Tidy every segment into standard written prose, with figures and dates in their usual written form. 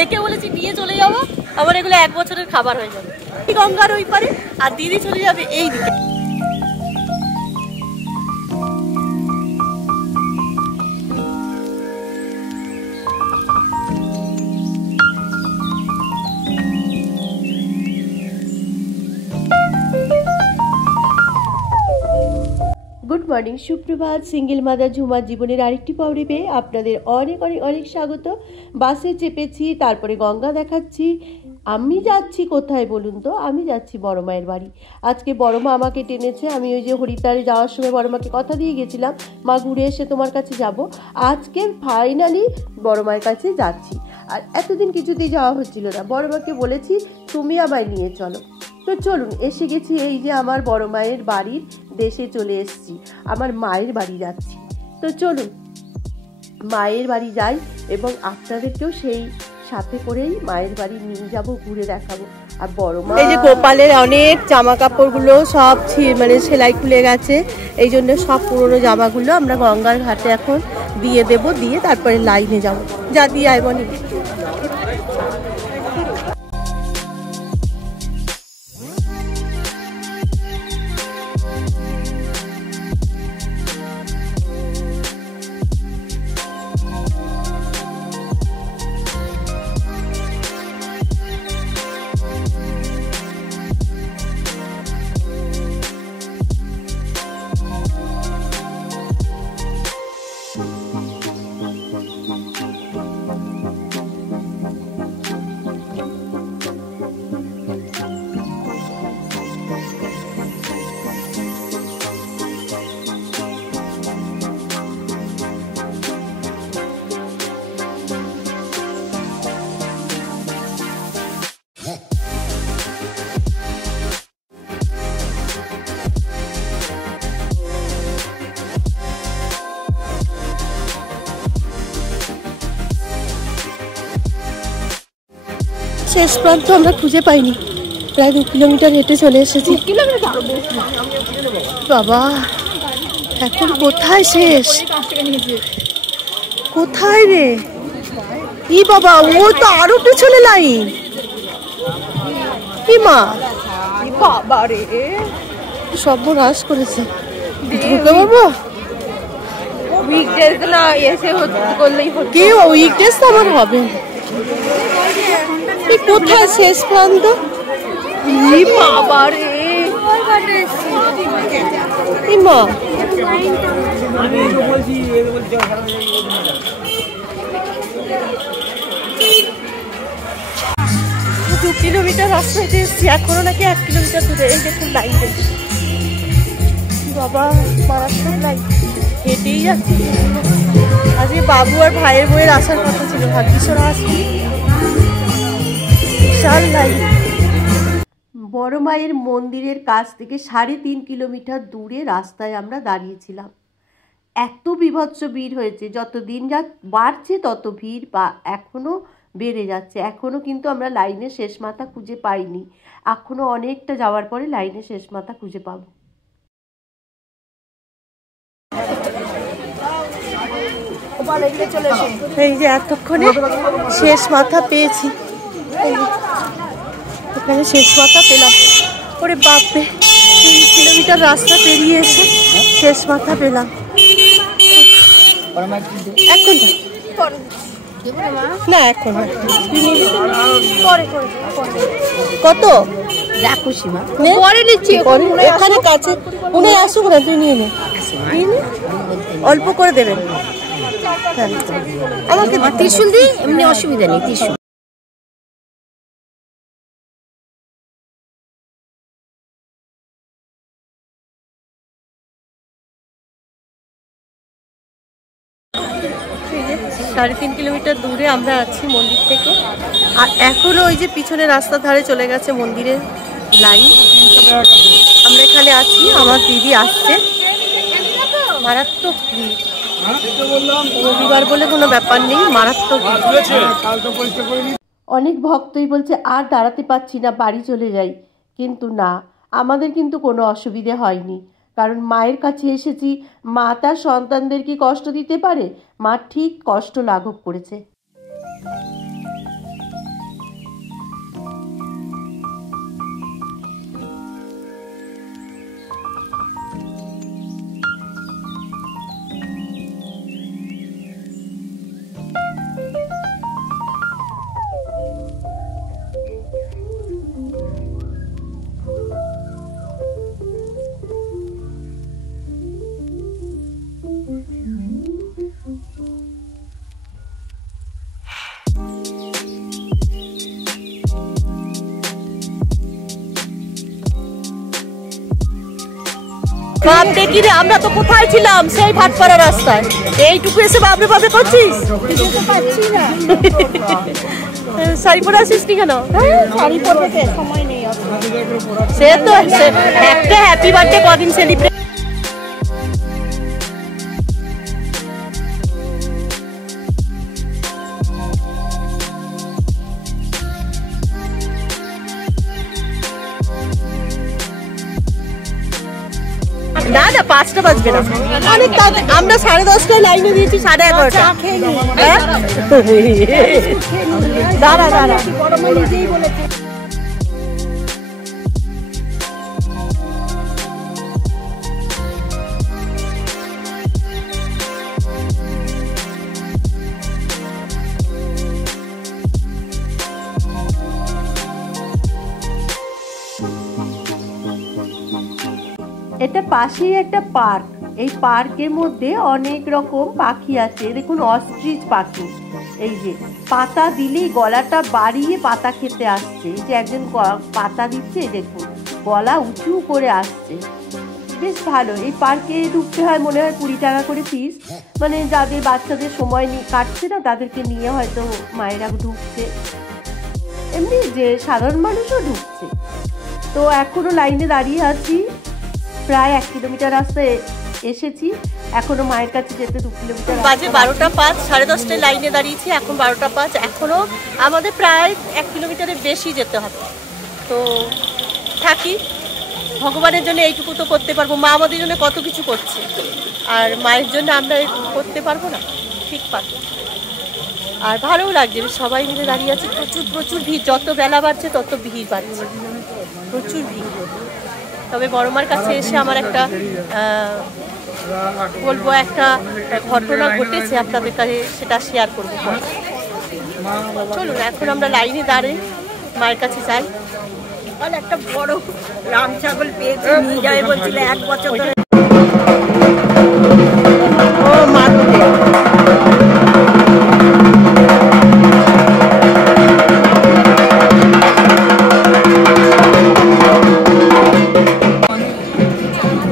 রেখে বলেছি নিয়ে চলে যাবো, আমার এগুলো 1 বছরের খাবার হয়ে যাবে। গঙ্গার ওই পারে আর দিদি চলে যাবে এই দিকে। গুড মর্নিং, সুপ্রভাত। সিঙ্গেল মাদার ঝুমার জীবনের আরেকটি পর্বে পেয়ে আপনাদের অনেক অনেক অনেক স্বাগত। বাসে চেপেছি, তারপরে গঙ্গা দেখাচ্ছি। আমি যাচ্ছি কোথায় বলুন তো? আমি যাচ্ছি বড় মায়ের বাড়ি। আজকে বড় মা আমাকে টেনেছে। আমি ওই যে হরিদ্বারে যাওয়ার সময় বড় মাকে কথা দিয়ে গেছিলাম, মা ঘুরে এসে তোমার কাছে যাব। আজকে ফাইনালি বড় মায়ের কাছে যাচ্ছি। আর এতদিন কিছুতেই যাওয়া হচ্ছিল না। বড় মাকে বলেছি তুমি আমায় নিয়ে চলো। তো চলুন, এসে গেছি এই যে আমার বড় মায়ের বাড়ির দেশে চলে এসেছি। আমার মায়ের বাড়ি যাচ্ছি। তো চলুন মায়ের বাড়ি যাই এবং আপনাদেরকেও সেই সাথে করেই মায়ের বাড়ি নিয়ে যাব, ঘুরে দেখাবো। আর বড় মা এই যে গোপালের অনেক জামা কাপড়গুলো সব মানে সেলাই খুলে গেছে, এই জন্য সব পুরনো জামাগুলো আমরা গঙ্গার ঘাটে এখন দিয়ে দেব, দিয়ে তারপরে লাইনে যাব। যা দিয়ে আয় বনি। শেষ প্রান্ত আমরা খুঁজে পাইনি, প্রায় 2 কিলোমিটার হেঁটে চলে এসেছি। বাবা, এখন কোথায় শেষ? কোথায় রে? ই বাবা, ও তো আরো পেছনে লাইন। কি মা, বাবা রে, সর্বনাশ করেছে। ঢুকে বাবা, উইকডেজ না এসে করলেই হতো। কি উইকডেজ তো আমার হবে। কোথায় শেষ প্রান্ত? বাবা রে, মা 2 কিলোমিটার রাস্তা হেঁটে এসেছি, এখনো নাকি 1 কিলোমিটার দূরে। এই দেখুন লাইন দেখি, বাবা মারাত্মক লাইন, হেঁটেই যাচ্ছি। আজকে বাবু আর ভাইয়ের বইয়ের আসার কথা ছিল, ভাগ্যিস ওরা আসছি। বিশাল লাইন। বড় মায়ের মন্দিরের কাছ থেকে 3.5 কিলোমিটার দূরে রাস্তায় আমরা দাঁড়িয়েছিলাম। এত বীভৎস ভিড় হয়েছে, যত দিন বাড়ছে তত ভিড় এখনও বেড়ে যাচ্ছে। এখনও কিন্তু আমরা লাইনের শেষ মাথা খুঁজে পাইনি। এখনও অনেকটা যাওয়ার পরে লাইনের শেষ মাথা খুঁজে পাব। এই যে এতক্ষণে শেষ মাথা পেয়েছি, এখানে শেষ মাথা পেলাম। ওরে বাপরে, 3 কিলোমিটার রাস্তা পেরিয়ে এসে শেষ মাথা পেলাম। এখন না, এখন কত পরে নিচ্ছি, এখানে কাছে উনি আসুক না, তুই নিয়ে নে, অল্প করে দেবেন আমাকে। ত্রিশুল দিই, এমনি অসুবিধা নেই। ত্রিশুল 3.5 কিলোমিটার দূরে আমরা আছি মন্দির থেকে। আর এখনো ওই যে পিছনে রাস্তার ধারে চলে গেছে মন্দিরের লাইন। আমরা এখানে আছি, আমার দিদি আসছে। মারাত্মক ভিড়, রবিবার বলে কোনো ব্যাপার নেই, মারাত্মক ভিড়। অনেক ভক্তই বলছে আর দাঁড়াতে পারছি না, বাড়ি চলে যাই। কিন্তু না, আমাদের কিন্তু কোনো অসুবিধে হয়নি, কারণ মায়ের কাছে এসেছি। মা তার সন্তানদের কি কষ্ট দিতে পারে? মা ঠিক কষ্ট লাঘব করেছে। বাপরে কি রে, আমরা তো কোথায় ছিলাম? সেই ভাটপাড়া রাস্তায়। এইটুকু এসে বাপরে বাপরে করছিস? শাড়ি পরে আসিস নি কেন? শাড়ি পরতে সময় নেই। সে তো একটা হ্যাপি বার্থডে কদিন সেলিব্রেট। না না 5টা বাজবে না, অনেক আমরা 10:30টায় লাইনে দিয়েছি 11:30। দাঁড়া দাঁড়া, এটা পাশেই একটা পার্ক। এই পার্কের মধ্যে অনেক রকম পাখি আছে। দেখুন অস্ট্রিচ পাখি, এই যে পাতা দিলেই গলাটা বাড়িয়ে পাতা খেতে আসছে। এই যে একজন পাতা দিচ্ছে, দেখুন গলা উঁচু করে আসছে, বেশ ভালো। এই পার্কে ঢুকতে হয় মনে হয় 20 টাকা করে ফিস, মানে যাদের বাচ্চাদের সময় কাটছে না তাদেরকে নিয়ে হয়তো মায়েরা ঢুকছে, এমনি যে সাধারণ মানুষও ঢুকছে। তো এখনো লাইনে দাঁড়িয়ে আছি, প্রায় 1 কিলোমিটার রাস্তায় এসেছি, এখনো মায়ের কাছে যেতে 2 কিলোমিটার। বাজে 12:05, 10:30টায় লাইনে দাঁড়িয়েছি, এখন 12:05। এখনো আমাদের প্রায় 1 কিলোমিটারের বেশি যেতে হবে। তো থাকি, ভগবানের জন্য এইটুকু তো করতে পারবো। মা আমাদের জন্য কত কিছু করছে, আর মায়ের জন্য আমরা করতে পারবো না? ঠিক পারবো। আর ভালোও লাগছে, সবাই মিলে দাঁড়িয়ে আছে। প্রচুর প্রচুর ভিড়, যত বেলা বাড়ছে তত ভিড় বাড়ছে, প্রচুর ভিড়। তবে বড়মার কাছে এসে আমার একটা বলবো, একটা ঘটনা ঘটেছে আপনাদের কাছে, সেটা শেয়ার করবো। চলুন এখন আমরা লাইনে দাঁড়িয়ে মায়ের কাছে যাই। একটা বড় রাম ছাগল পেয়েছে, নিয়ে যাবে বলছিল 1 বছর ধরে। ও মারুতে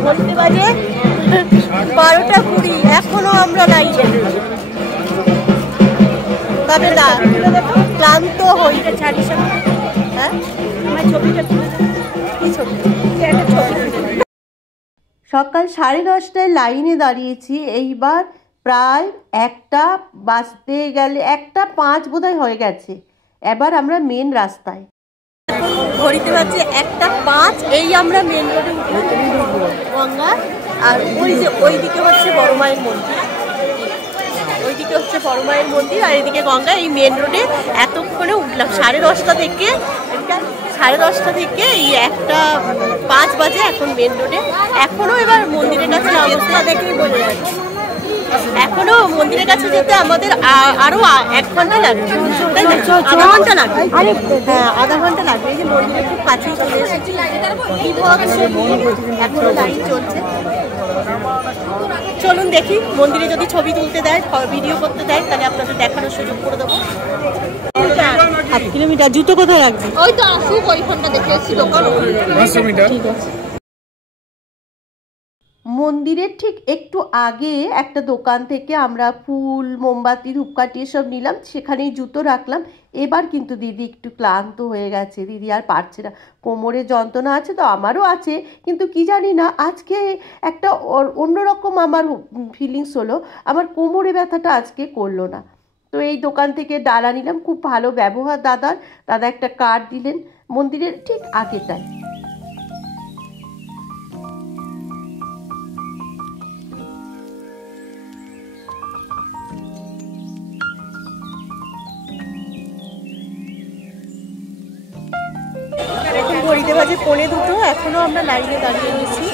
বলতে বাজে 12:20, এখনো আমরা লাইনে। তবে না, ক্লান্ত হই। হ্যাঁ, আমার ছবিটা কি ছবি? সকাল 10:30টায় লাইনে দাঁড়িয়েছি। এইবার প্রায় 1টা বাজতে গেলে 1:05 বোধহয় হয়ে গেছে। এবার আমরা মেন রাস্তায়, ঘড়িতে বাজে 1:05। এই আমরা মেন রোডে উঠবো গঙ্গা, আর ওই যে ওইদিকে হচ্ছে বড় মায়ের মন্দির, ওইদিকে হচ্ছে বড় মায়ের মন্দির, আর এদিকে গঙ্গা। এই মেন রোডে এতক্ষণে উঠলাম 10:30 থেকে, 10:30 থেকে এই 1:05 বাজে এখন মেন রোডে। এখনো এবার মন্দিরের কাছে অবস্থা দেখেই বোঝা যাচ্ছে, এখনো মন্দিরের কাছে যেতে আমাদের আরো 1 ঘন্টা লাগবে, তাই না? 1/2 ঘন্টা লাগবে। হ্যাঁ, 1/2 ঘন্টা লাগবে। এই যে মন্দিরের খুব কাছেই চলে এসেছি, এখনো লাইন চলছে। চলুন দেখি, মন্দিরে যদি ছবি তুলতে দেয়, ভিডিও করতে দেয়, তাহলে আপনাদের দেখানোর সুযোগ করে দেবো। 8 কিলোমিটার। জুতো কোথায় রাখবি? ওই তো আসুক, ওইখানটা দেখে এসেছি দোকান। ঠিক আছে। মন্দিরের ঠিক একটু আগে একটা দোকান থেকে আমরা ফুল, মোমবাতি, ধূপকাঠি এসব নিলাম, সেখানেই জুতো রাখলাম। এবার কিন্তু দিদি একটু ক্লান্ত হয়ে গেছে, দিদি আর পারছে না, কোমরে যন্ত্রণা আছে, তো আমারও আছে, কিন্তু কি জানি না আজকে একটা অন্যরকম আমার ফিলিংস হলো, আমার কোমরে ব্যথাটা আজকে করলো না। তো এই দোকান থেকে ডালা নিলাম, খুব ভালো ব্যবহার দাদার, দাদা একটা কার্ড দিলেন মন্দিরের ঠিক আগেটায়। এখন ঘড়িতে বাজে 1:45, এখনো আমরা লাইনে দাঁড়িয়ে নিয়েছি।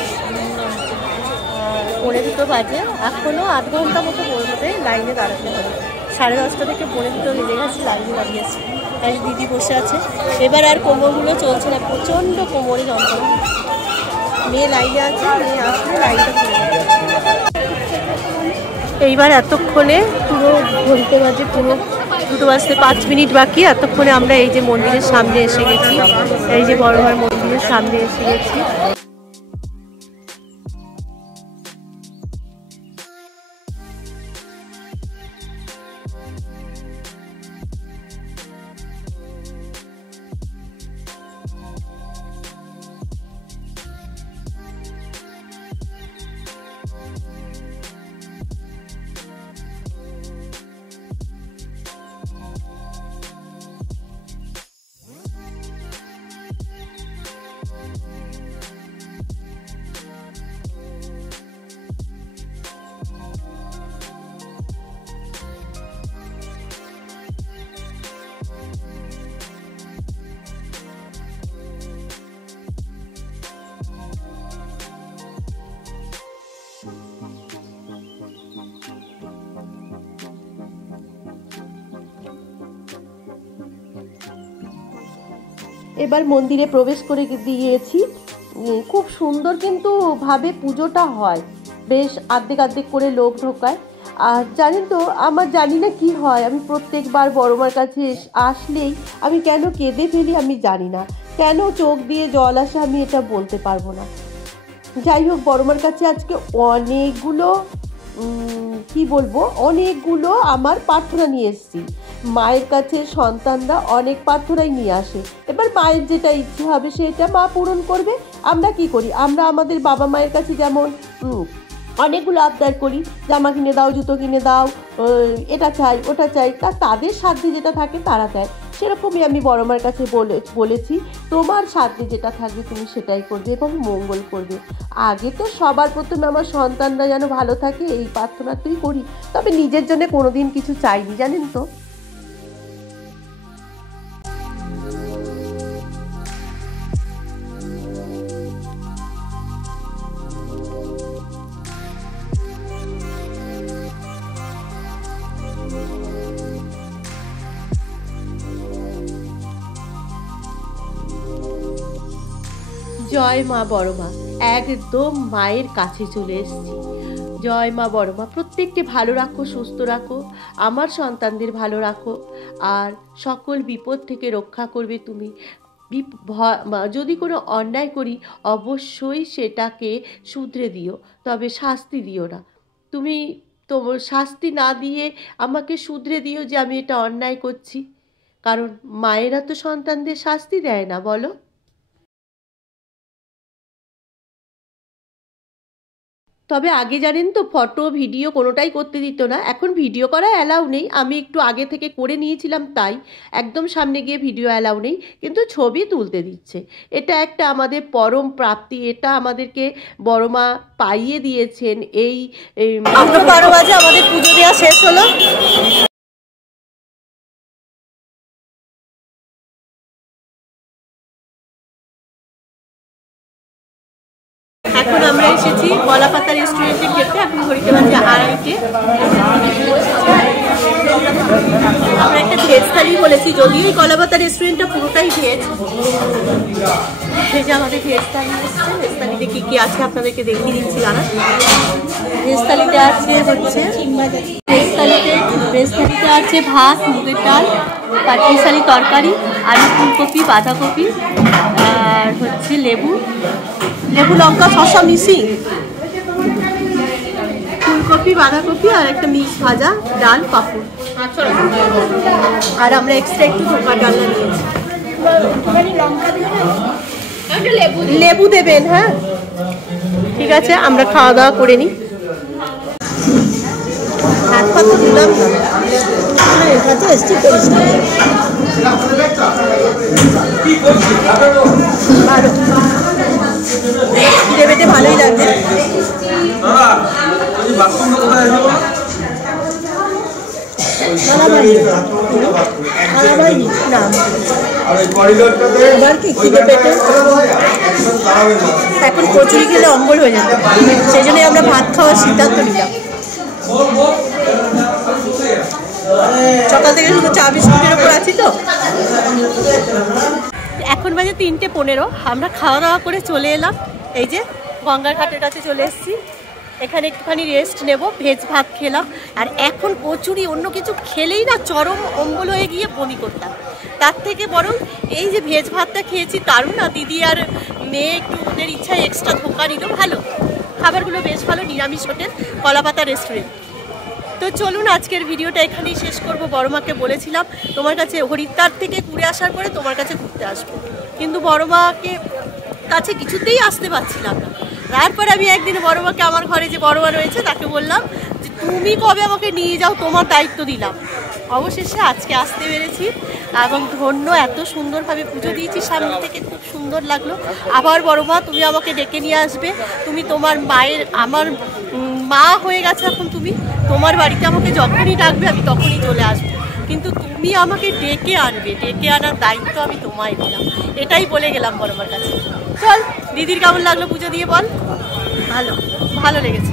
1:45 বাজে, এখনো 8 ঘন্টা মতো বলতে লাইনে দাঁড়াতে হবে। 10:30 থেকে 1:45 লেগে গেছে, লাইনে দাঁড়িয়েছি। তাই দিদি বসে আছে। এবার আর কোমরগুলো চলছে না, প্রচণ্ড কোমরে যন্ত্রণা। মেয়ে লাইনে আছে, মেয়ে আসলে লাইনটা খুলে যাবে। এইবার এতক্ষণে পুরো ঘড়িতে বাজে পুরো 2:05 মিনিট বাকি। এতক্ষণে আমরা এই যে মন্দিরের সামনে এসে গেছি, এই যে বড় মার মন্দিরের সামনে এসে গেছি। এবার মন্দিরে প্রবেশ করে দিয়েছি। খুব সুন্দর কিন্তু ভাবে পুজোটা হয়, বেশ আর্ধেক আর্ধেক করে লোক ঢোকায়। আর জানেন তো, আমার জানি না কি হয়, আমি প্রত্যেকবার বড়মার কাছে আসলেই আমি কেন কেঁদে ফেলি আমি জানি না, কেন চোখ দিয়ে জল আসে আমি এটা বলতে পারবো না। যাই হোক, বড়মার কাছে আজকে অনেকগুলো কি বলবো, অনেকগুলো আমার প্রার্থনা নিয়ে এসেছি। মায়ের কাছে সন্তানরা অনেক প্রার্থনাই নিয়ে আসে, এবার মায়ের যেটা ইচ্ছে হবে সেটা মা পূরণ করবে। আমরা কি করি, আমরা আমাদের বাবা মায়ের কাছে যেমন অনেকগুলো আবদার করি, জামা কিনে দাও, জুতো কিনে দাও, এটা চাই ওটা চাই, তাদের সাধ্যে যেটা থাকে তারা দেয়। সেরকমই আমি বড়মার কাছে বলেছি তোমার সাধ্যে যেটা থাকবে তুমি সেটাই করবে এবং মঙ্গল করবে। আগে তো সবার প্রথমে আমার সন্তানরা যেন ভালো থাকে এই প্রার্থনা তুই করি, তবে নিজের জন্য কোনোদিন কিছু চাইনি, জানেন তো। জয় মা বড়মা, একদম মায়ের কাছে চলে এসেছি। জয় মা বড়মা, প্রত্যেককে ভালো রাখো, সুস্থ রাখো, আমার সন্তানদের ভালো রাখো, আর সকল বিপদ থেকে রক্ষা করবে তুমি। যদি কোনো অন্যায় করি অবশ্যই সেটাকে শুধরে দিও, তবে শাস্তি দিও না। তুমি তোমার শাস্তি না দিয়ে আমাকে শুধরে দিও যে আমি এটা অন্যায় করছি, কারণ মায়েরা তো সন্তানদের শাস্তি দেয় না, বলো। তবে আগে জানেন তো, ফটো ভিডিও কোনোটাই করতে দিত না, এখন ভিডিও করা অ্যালাউ নেই। আমি একটু আগে থেকে করে নিয়েছিলাম, তাই একদম সামনে গিয়ে ভিডিও অ্যালাউ নেই, কিন্তু ছবি তুলতে দিচ্ছে। এটা একটা আমাদের পরম প্রাপ্তি, এটা আমাদেরকে বড়মা পাইয়ে দিয়েছেন। এই 12 বাজে আমাদের পুজো দেওয়া শেষ হলো। এখন আমরা এসেছি কলাপাতা রেস্টুরেন্টে খেতে। এখন ঘড়িতে বাজে 2:30। আমরা একটা ভেজ থালি বলেছি, যদিও এই কলাপাতা রেস্টুরেন্টটা পুরোটাই ভেজ। ভেজে আমাদের ভেজ থালি এসছে। ভেজ থালিতে কী কী আছে আপনাদেরকে দেখিয়ে দিচ্ছি। জানা ভেজ থালিতে আছে হচ্ছে ভেজ থালিতে আছে ভাত, মুগের ডাল, পাটিসালি তরকারি, আলু, ফুলকপি, বাঁধাকপি, আর হচ্ছে লেবু লঙ্কা শসা মিশি, ফুলকপি, বাঁধাকপি, আর একটা মিক্স ভাজা, ডাল, পাঁপড়। আর আমরা এক্সট্রা একটু ধোকা ডালনা নিয়েছি। লেবু দেবেন? হ্যাঁ ঠিক আছে, আমরা খাওয়া দাওয়া করে নিই। হাত পাতা দিলাম দেবেতে ভালোই লাগবে। এখন কচুরি খেলে অম্বল হয়ে যাবে, সেই জন্যই আমরা ভাত খাওয়ার সিদ্ধান্ত নিলাম। সকাল থেকে শুধু চা বিস্কুটের উপর আছি তো। এখন বাজে 3:15। আমরা খাওয়া দাওয়া করে চলে এলাম, এই যে গঙ্গার ঘাটের কাছে চলে এসেছি। এখানে একটুখানি রেস্ট নেব। ভেজ ভাত খেলাম, আর এখন কচুরি অন্য কিছু খেলেই না চরম অম্বল হয়ে গিয়ে বমি করতাম। তার থেকে বরং এই যে ভেজ ভাতটা খেয়েছি দারুণ। না দিদি আর মেয়ে একটু ওদের ইচ্ছায় এক্সট্রা ধোকা নিল। ভালো খাবারগুলো, বেশ ভালো। নিরামিষ হোটেল কলাপাতা রেস্টুরেন্ট। তো চলুন আজকের ভিডিওটা এখানেই শেষ করব। বড়মাকে বলেছিলাম তোমার কাছে হরিদ্বার থেকে ঘুরে আসার পরে তোমার কাছে ঘুরতে আসবো, কিন্তু বড়মাকে কাছে কিছুতেই আসতে পারছিলাম না। তারপরে আমি একদিন বড়মাকে, আমার ঘরে যে বড়মা রয়েছে তাকে বললাম যে তুমি কবে আমাকে নিয়ে যাও, তোমার দায়িত্ব দিলাম। অবশেষে আজকে আসতে পেরেছি এবং ধন্য। এত সুন্দরভাবে পুজো দিয়েছি সামনে থেকে, খুব সুন্দর লাগলো। আবার বড়মা তুমি আমাকে ডেকে নিয়ে আসবে। তুমি তোমার মায়ের, আমার মা হয়ে গেছে এখন, তুমি তোমার বাড়িতে আমাকে যখনই ডাকবে আমি তখনই চলে আসবো, কিন্তু তুমি আমাকে ডেকে আনবে, ডেকে আনার দায়িত্ব আমি তোমায় দিলাম। এটাই বলে গেলাম বড়মার কাছে। চল দিদির কেমন লাগলো পুজো দিয়ে বল? ভালো লেগেছে।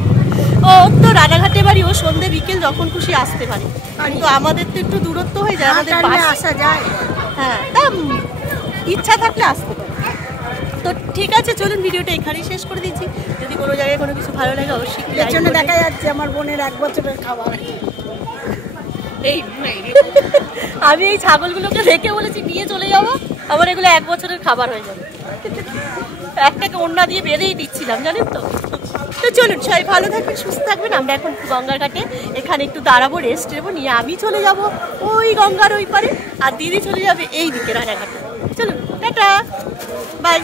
ও তো রানাঘাটে বাড়ি, ও সন্ধ্যে বিকেল যখন খুশি আসতে পারে, কিন্তু আমাদের তো একটু দূরত্ব হয়ে যায়, আমাদের আসা যায়। হ্যাঁ, ইচ্ছা থাকলে আসতে পারে। তো ঠিক আছে, চলুন ভিডিওটা এখানেই শেষ করে দিচ্ছি। যদি কোনো জায়গায় কোনো কিছু ভালো লাগে অবশ্যই এর জন্য দেখা যাচ্ছে আমার বোনের 1 বছরের খাবার। আমি এই ছাগলগুলোকে দেখে বলেছি নিয়ে চলে যাবো, আমার এগুলো 1 বছরের খাবার হয়ে যাবে। একটাকে ওড়না দিয়ে বেঁধেই দিচ্ছিলাম, জানেন তো। তো চলুন, সবাই ভালো থাকবেন, সুস্থ থাকবেন। আমরা এখন গঙ্গার ঘাটে এখানে একটু দাঁড়াবো, রেস্ট নেবো, নিয়ে আমি চলে যাব ওই গঙ্গার ওই পারে, আর দিদি চলে যাবে এই দিকে রানাঘাটে। চলুন, টাটা, বাই।